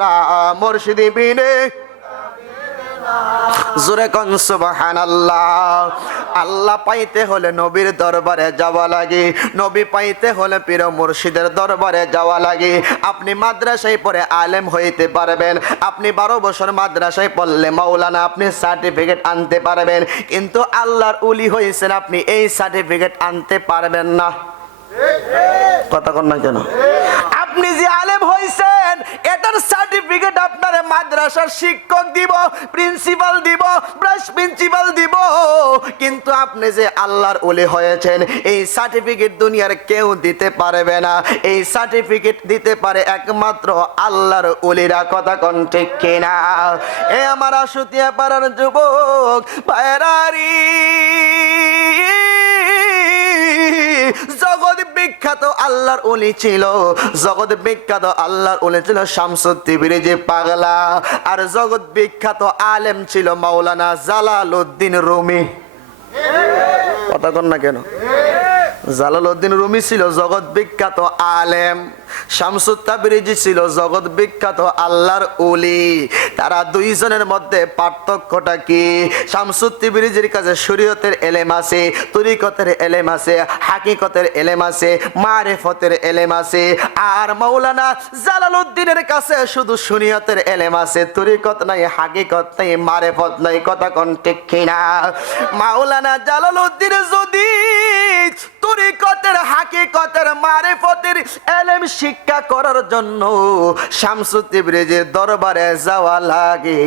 না মুর্শিদি বিনে জোরে কোন সুবহানাল্লাহ। আল্লাহ পাইতে হলে নবীর দরবারে যাওয়া লাগে, নবী পাইতে হলে পীর মুর্শিদের দরবারে যাওয়া লাগে। আপনি মাদ্রাসায় পড়ে আলেম হইতে পারবেন, আপনি 12 বছর মাদ্রাসায় পড়লে মাওলানা আপনি সার্টিফিকেট আনতে পারবেন, কিন্তু আল্লাহর ওলি হয়েছেন আপনি এই সার্টিফিকেট আনতে পারবেন না। কথা কন না কেন? আপনি যে আলেম হইছেন এটার সার্টিফিকেট আপনার মাদ্রাসার শিক্ষক দিব, প্রিন্সিপাল দিব, ভাইস প্রিন্সিপাল দিব, কিন্তু আপনি যে আল্লাহর ওলি হয়েছেন এই সার্টিফিকেট দুনিয়ার কেউ দিতে পারবে না। এই সার্টিফিকেট দিতে পারে একমাত্র আল্লাহর ওলিরা। কথা কোন ঠিক কিনা? এ আমার আশুতিয়া পাড়ার যুবক ভাইরারি, জগৎ বিখ্যাত আল্লাহর ওলি ছিল, জগৎ বিখ্যাত আল্লাহর ওলি ছিল শামসুদ্দীন পাগলা, আর জগৎ বিখ্যাত আলেম ছিল মাওলানা জালালউদ্দিন রুমি। কথা কন না কেন? জালালউদ্দিন রুমি ছিল জগৎ বিখ্যাত আলেম, শামসুদ্দীন ছিল জগৎ বিখ্যাত আল্লাহর ওলি। তারা দুইজনের মধ্যে পার্থক্যটা কি? শামসুদ্দীনের কাছে শরীয়তের এলেম আছে, তরিকতের এলেম আছে, হাকিকতের এলেম আছে, মারিফতের এলেম আছে, আর মাওলানা জালালউদ্দিনের কাছে শুধু শরীয়তের এলেম আছে, তরিকত নাই, হাকিকত নাই, মারিফত নাই। কথা কোন ঠিক কিনা? মাওলানা জালালউদ্দিন যদি তরিকতের, হাকিকতের, মারিফতের এলেম শিক্ষা করার জন্য শামসুদ্দীনের দরবারে যাওয়া লাগে,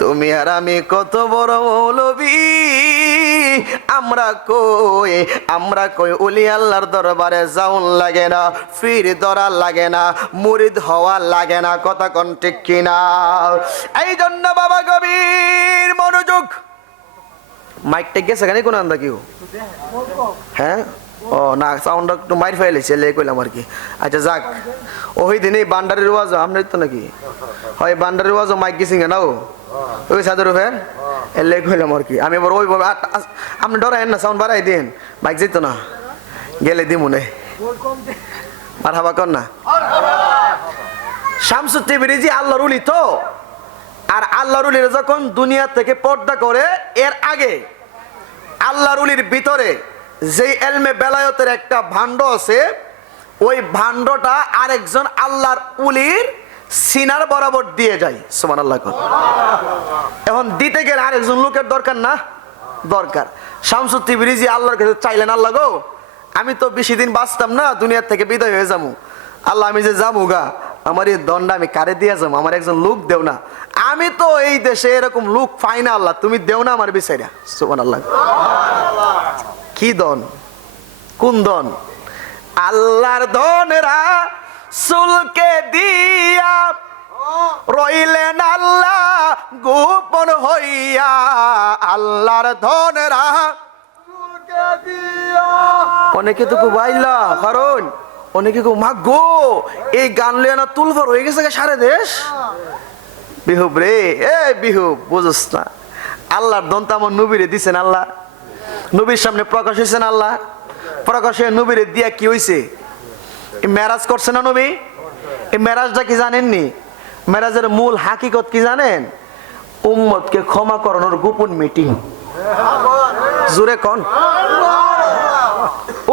তুমি আর আমি কত বড় মৌলবী, আমরা কই ওলি আল্লাহর দরবারে যাওন লাগে না, ফির ধরা লাগে না, মুরিদ হওয়া লাগে না। কথা কোন ঠিক কিনা? এই জন্য বাবা গভীর মনোযোগ। মাইকটা গেছে কেন কোন আন্দা কেউ? হ্যাঁ, ও না, সাউন্ডটা একটু মাইর ফেলেছে লে কইলাম আর কি। আচ্ছা যাক, ওই দিনে বান্ডারের ওয়াজ আপনার তো নাকি হয়, বান্ডারের ওয়াজ মাইক গেছি কেন ওই সাদের ফের এলে কইলাম আর কি। আমি বড় ওই আপনি ডরাইন না, সাউন্ড বাড়াই দিন, মাইক যেত না গেলে দি মনে আর হাবা কর না। শামসুদ্দীন জি আল্লাহর ওলি তো, আর আল্লাহর ওলিরা যখন দুনিয়া থেকে পর্দা করে এর আগে আল্লাহর ওলির ভিতরে যে এলমে বেলায়েতের একটা ভাণ্ড আছে, ওই ভাণ্ডটা আরেকজন আল্লাহর ওলির সিনার বরাবর দিয়ে যায়। সুবহানাল্লাহ। এখন দিতে গেলে আরেকজন লোকের দরকার না? দরকার। শামসুদ্দীন জি আল্লাহর কাছে চাইলেন, আল্লাহ গো আমি তো বেশি দিন বাঁচতাম না, দুনিয়ার থেকে বিদায় হয়ে যাবো, আল্লাহ আমি যে যাবো গা, আমার এই দণ্ড আমি কারে দিয়ে যাবো, আমার একজন লোক দেও না, আমি তো এই দেশে এরকম লোক পাই না, আল্লাহ তুমি দেও না আমার বিচাইরা। সুবহানাল্লাহ। কি দন? কোন দন? আল্লাহর দনেরা সুলকে দিয়া রইলেন আল্লাহ গোপন হইয়া, আল্লাহর ধনেরা সুলকে দিয়া। অনেকে তো বাইলা, কারণ অনেকে মা গো এই গান লিয়ে না তুলফার হয়ে গেছে সারা দেশ। বিহুব রে, এ বিহুব বুঝস না, আল্লাহর দন তো আমার নবীরে দিছেন আল্লাহ, নবীর সামনে প্রকাশ হয়েছেন আল্লাহ, প্রকাশ হয়ে নবীরে দিয়া কি হয়েছে? মেরাজ করছে না নবী? এই মেরাজটা কি জানেননি? মেরাজের মূল হাকিকত কি জানেন? উম্মতকে ক্ষমা করানোর গোপন মিটিং। জোরে কোন?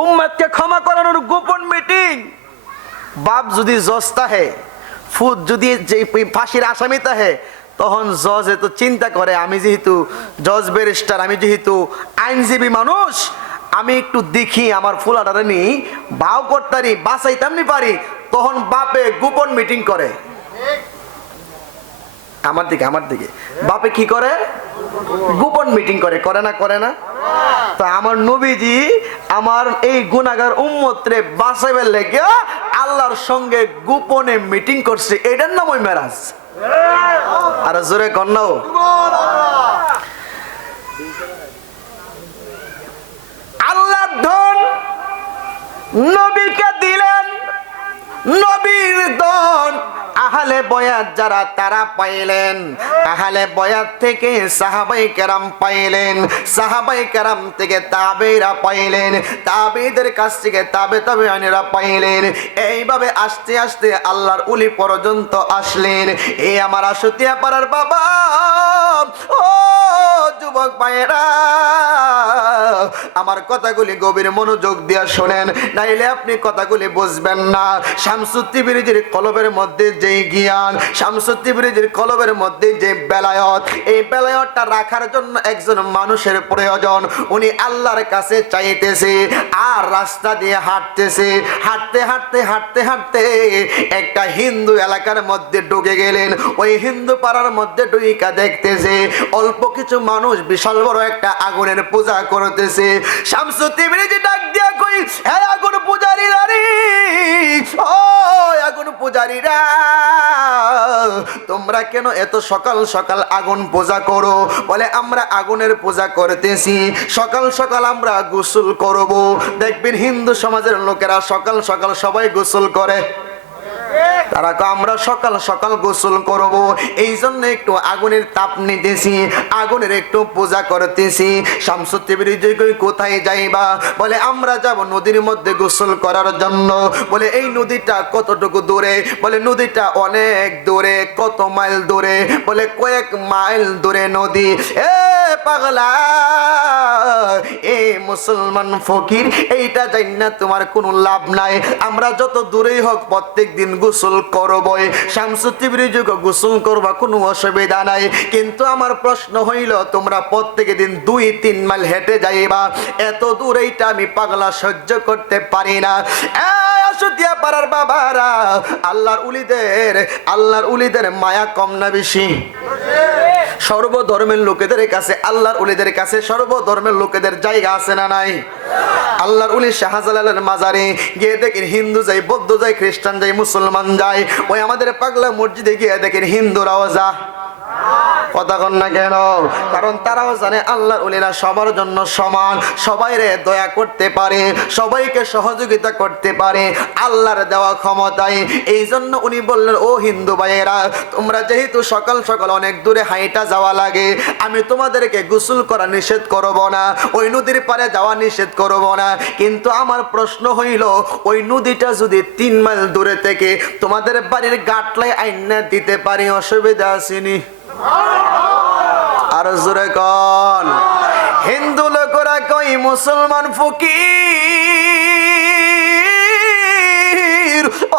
উম্মতকে ক্ষমা করানোর গোপন মিটিং। বাপ যদি জজ তাহে, ফুদ যদি ফাঁসির আসামি তাহে, তখন জজ এত চিন্তা করে আমি যেহেতু জজ ব্যারিস্টার, আমি যেহেতু আইনজীবী মানুষ, আমি একটু দেখি আমার ফুলাটারে নি ভাও করতারি বাঁচাইতাম নি পারি, তখন বাপে গোপন মিটিং করে। আমার দিকে বাপে কি করে? গোপন মিটিং করে। করে না? করে না? তো আমার নবীজি আমার এই গুনাহগার উম্মতরে বাঁচাইবার লেগে আল্লাহর সঙ্গে গোপনে মিটিং করছে, এটার নাম ওই মেরাজ। আর জোরে কন্যাও আল্লাহর ধন নবীকে দিলেন, নবীর ধন আহলে বয়াত যারা তারা পাইলেন, আহলে বয়াত থেকে সাহাবাই কেরাম পাইলেন, সাহাবাই কেরাম থেকে তাবেঈরা পাইলেন, তাবেঈদের কাছ থেকে তাবেঈরা পাইলেন। এইভাবে আস্তে আস্তে আল্লাহর ওলি পর্যন্ত আসলেন। এই আমার আশুতিয়া পাড়ার বাবা, ও যুবক ভাইয়েরা, আমার কথাগুলি গভীর মনোযোগ দিয়ে শোনেন, নাইলে আপনি কথাগুলি বুঝবেন না। শামসুত তিবরিজির কলবের মধ্যে যে জ্ঞান, শামসুত তিবরিজির কলবের মধ্যে যে বেলায়েত, এই বেলায়েতটা রাখার জন্য একজন মানুষের প্রয়োজন। উনি আল্লাহর কাছে চাইতেছে আর রাস্তা দিয়ে হাঁটতেছে, হাঁটতে হাঁটতে হাঁটতে হাঁটতে একটা হিন্দু এলাকার মধ্যে ঢুকে গেলেন। ওই হিন্দু পাড়ার মধ্যে ঢুইকা দেখতেছে অল্প কিছু মানুষ বিশাল বড় একটা আগুনের পূজা করতেছে। শামসুত তিবরিজি ডাক দিয়া কই, হ্যাঁ আগুন পূজারীরা রে, ও আগুন পূজারীরা, তোমরা কেন এত সকাল সকাল আগুন পূজা করো? বলে আমরা আগুনের পূজা করতেছি, সকাল সকাল আমরা গোসল করব। দেখবেন হিন্দু সমাজের লোকেরা সকাল সকাল সবাই গোসল করে, তারা আমরা সকাল সকাল গোসল করব, এই জন্য একটু আগুনের তাপ নিতেছি, আগুনের একটু পূজা করতেছি। শামসুত তিবরিজি কই, কোথায় যাইবা? বলে আমরা যাব নদীর মধ্যে গোসল করার জন্য। বলে এই নদীটা কতটুকু দূরে? বলে নদীটা অনেক দূরে। কত মাইল দূরে? বলে কয়েক মাইল দূরে নদী। এ পাগলা, এ মুসলমান ফকির, এইটা জান্নাত তোমার কোনো লাভ নাই। আমরা যত দূরেই হোক প্রত্যেক দিন গোসল করবই। শামসুত তিবরিজি গোসল করবা, কোনো অসুবিধা নাই, কিন্তু আমার প্রশ্ন হইল তোমরা প্রত্যেক দিন 2-3 মাইল হেঁটে যাইবা, এত দূর এইটা আমি পাগলা সহ্য করতে পারি না। আশুতিয়া পাড়ার বাবারা, আল্লাহর উলিদের মায়া কম না বেশি? সর্বধর্মের লোকেদের কাছে, আল্লাহর উলিদের কাছে সর্বধর্মের লোকেদের জায়গা আছে না নাই? আল্লাহর উলি শাহজালালের মাজারে গিয়ে দেখেন হিন্দু যায়, বৌদ্ধ যায়, খ্রিস্টান যায়, মুসলমান যায়। ওই আমাদের পাগলা মসজিদে গিয়ে দেখেন হিন্দুরাও যা, কথা কন না কেন? কারণ তারাও জানে আল্লাহর ওলিরা সবার জন্য সমান, সবাইরে দয়া করতে পারে, সবাইকে সহযোগিতা করতে পারে আল্লাহর দেওয়া ক্ষমতায়। এই জন্য উনি বললেন, ও হিন্দু ভাইয়েরা, তোমরা যেহেতু সকাল সকাল অনেক দূরে হাইটা যাওয়া লাগে, আমি তোমাদেরকে গোসল করা নিষেধ করব না, ওই নদীর পারে যাওয়া নিষেধ করব না, কিন্তু আমার প্রশ্ন হইল ওই নদীটা যদি 3 মাইল দূরে থেকে তোমাদের বাড়ির গাটলায় আইনা দিতে পারি, অসুবিধা আসেনি? আর জোরে কোন? হিন্দু লোকেরা কই মুসলমান ফকির,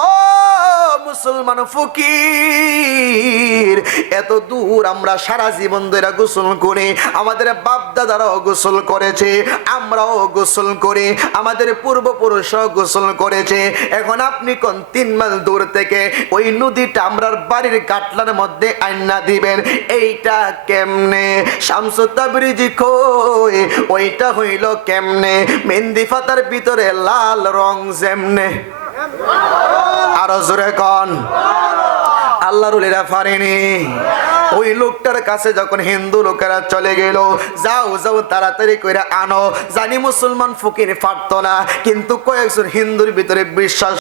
ও মুসলমান ফকির, এত দূর আমরা সারা জীবন ধরে গোসল করি, আমাদের বাপ দাদারাও গোসল করেছে, আমরাও গোসল করি, আমাদের পূর্বপুরুষও গোসল করেছে, এখন আপনি কোন 3 মাইল দূর থেকে ওই নদীটা আমরার বাড়ির কাটলার মধ্যে আইনা দিবেন, এইটা কেমনে? শামসুত তিবরিজি কই, ওইটা হইল কেমনে? মেহেন্দি পাতার ভিতরে লাল রং যেমনে। আরো জোরে কন। আল্লাহর ওলিরা পারেনি। ওই লোকটার কাছে যখন হিন্দু লোকেরা চলে গেল, যাও যাও তাড়াতাড়ি করে আনো, জানি মুসলমান ফকির পারতো না, কিন্তু কয়েকজন হিন্দুর ভিতরে বিশ্বাস